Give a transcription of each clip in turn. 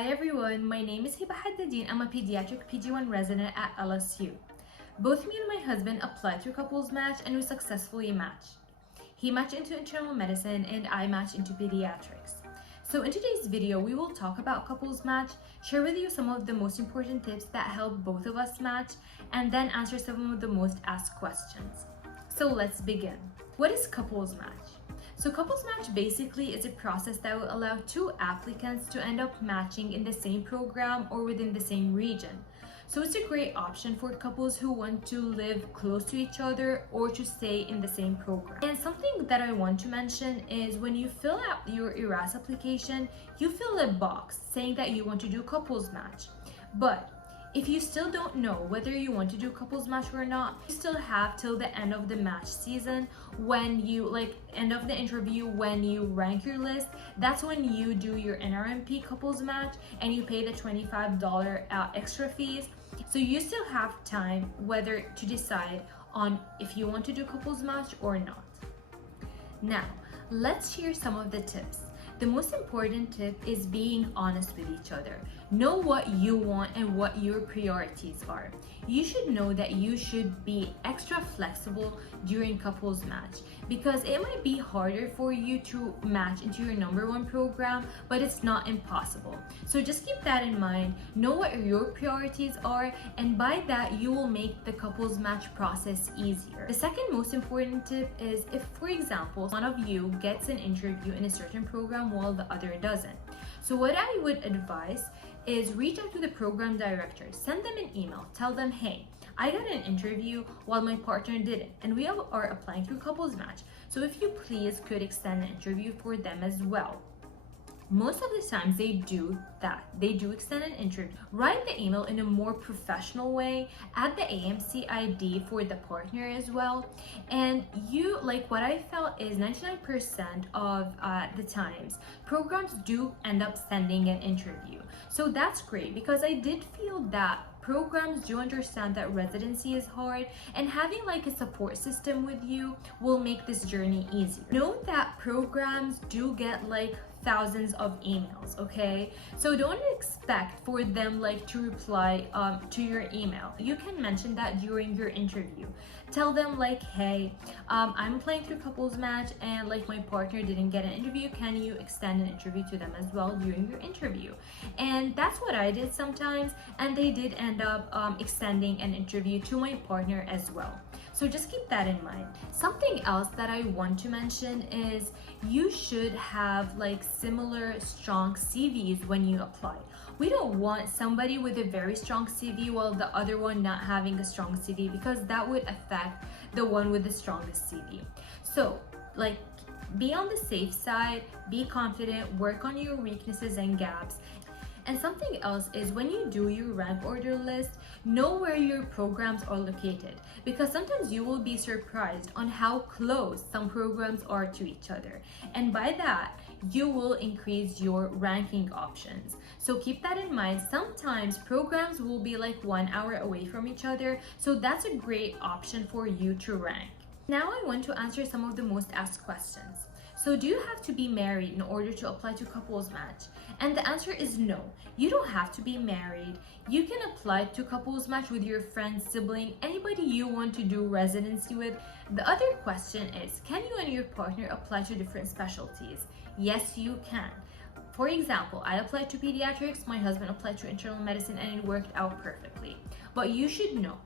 Hi everyone, my name is Hiba Haddadin. I'm a pediatric PG1 resident at LSU. Both me and my husband applied through Couples Match and we successfully matched. He matched into internal medicine and I matched into pediatrics. So in today's video, we will talk about Couples Match, share with you some of the most important tips that help both of us match, and then answer some of the most asked questions. So let's begin. What is Couples Match? So Couples Match basically is a process that will allow two applicants to end up matching in the same program or within the same region. So it's a great option for couples who want to live close to each other or to stay in the same program. And something that I want to mention is when you fill out your ERAS application, you fill a box saying that you want to do Couples Match. But if you still don't know whether you want to do Couples Match or not, you still have till the end of the match season, when you end of the interview, when you rank your list. That's when you do your NRMP Couples Match and you pay the $25 extra fees. So you still have time whether to decide on if you want to do Couples Match or not. Now, let's share some of the tips. The most important tip is being honest with each other. Know what you want and what your priorities are. You should know that you should be extra flexible during Couples Match because it might be harder for you to match into your #1 program, but it's not impossible. So just keep that in mind. Know what your priorities are, and by that you will make the Couples Match process easier. The second most important tip is if, for example, one of you gets an interview in a certain program while the other doesn't. So what I would advise is reach out to the program director, send them an email, tell them, hey, I got an interview while my partner didn't, and we are applying through Couples Match. So if you please could extend an interview for them as well. Most of the times they do that. They do extend an interview. Write the email in a more professional way. Add the AMC ID for the partner as well. And what I felt is 99% of the times, programs do end up sending an interview. So that's great because I did feel that programs do understand that residency is hard, and having a support system with you will make this journey easier. Note that programs do get thousands of emails, okay? So don't expect for them to reply to your email. You can mention that during your interview. Tell them hey, I'm applying through Couples Match and my partner didn't get an interview. Can you extend an interview to them as well during your interview? And that's what I did sometimes, and they did end up extending an interview to my partner as well. So just keep that in mind. Something else that I want to mention is you should have similar strong CVs when you apply. We don't want somebody with a very strong CV while the other one not having a strong CV, because that would affect the one with the strongest CV. So be on the safe side, be confident, work on your weaknesses and gaps. And something else is when you do your rank order list, know where your programs are located, because sometimes you will be surprised on how close some programs are to each other. And by that, you will increase your ranking options. So keep that in mind. Sometimes programs will be 1 hour away from each other, so that's a great option for you to rank. Now I want to answer some of the most asked questions. So do you have to be married in order to apply to Couples Match? And the answer is no. You don't have to be married. You can apply to Couples Match with your friend, sibling, anybody you want to do residency with. The other question is, can you and your partner apply to different specialties? Yes, you can. For example, I applied to pediatrics, my husband applied to internal medicine, and it worked out perfectly. But you should know,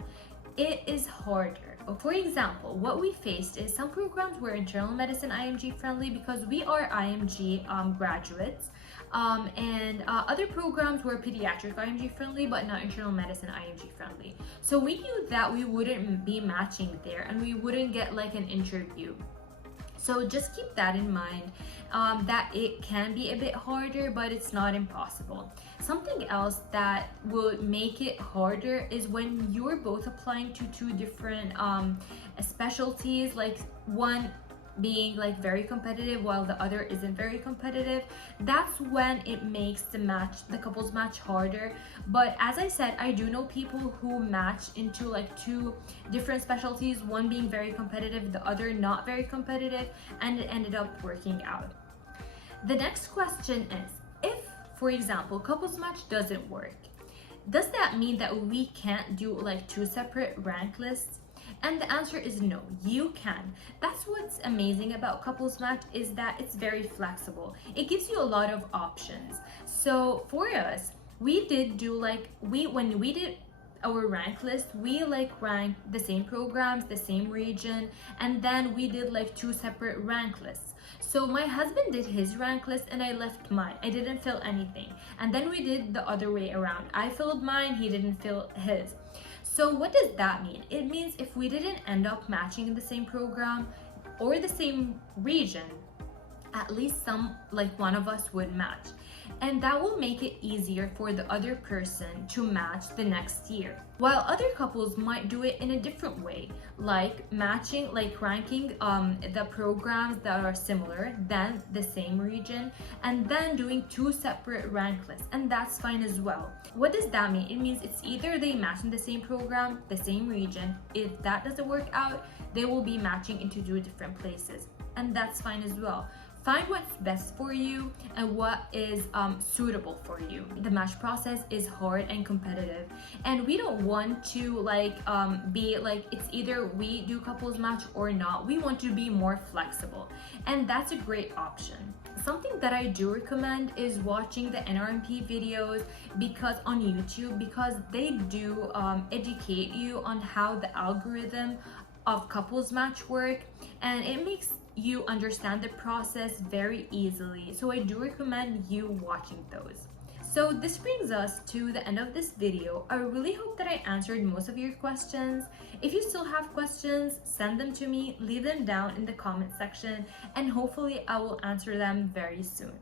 it is harder. For example, what we faced is some programs were internal medicine IMG friendly because we are IMG graduates, and other programs were pediatric IMG friendly but not internal medicine IMG friendly. So we knew that we wouldn't be matching there and we wouldn't get an interview. So just keep that in mind, that it can be a bit harder, but it's not impossible. Something else that will make it harder is when you're both applying to two different specialties, one being very competitive while the other isn't very competitive. That's when it makes the Couples Match harder. But as I said, I do know people who match into two different specialties, one being very competitive, the other not very competitive, and it ended up working out. The next question is, if for example, couples match doesn't work. Does that mean that we can't do like two separate rank lists? And the answer is no, you can. That's what's amazing about couples match, is that it's very flexible. It gives you a lot of options. So for us, we did do like, when we did our rank list, we like ranked the same programs, the same region, and then we did like two separate rank lists. So my husband did his rank list and I left mine. I didn't fill anything. And then we did the other way around. I filled mine, he didn't fill his. So what does that mean? It means if we didn't end up matching in the same program or the same region, at least one of us would match. And that will make it easier for the other person to match the next year. While other couples might do it in a different way, like matching, like ranking the programs that are similar, then the same region, and then doing two separate rank lists, and that's fine as well. What does that mean? It means it's either they match in the same program, the same region. If that doesn't work out, they will be matching into two different places, and that's fine as well. Find what's best for you and what is suitable for you. The match process is hard and competitive, and we don't want to be like it's either we do couples match or not. We want to be more flexible, and that's a great option. Something that I do recommend is watching the NRMP videos on YouTube, because they do educate you on how the algorithm of couples match work, and it makes you understand the process very easily. So I do recommend you watching those. So this brings us to the end of this video. I really hope that I answered most of your questions. If you still have questions, send them to me, leave them down in the comment section, and hopefully I will answer them very soon.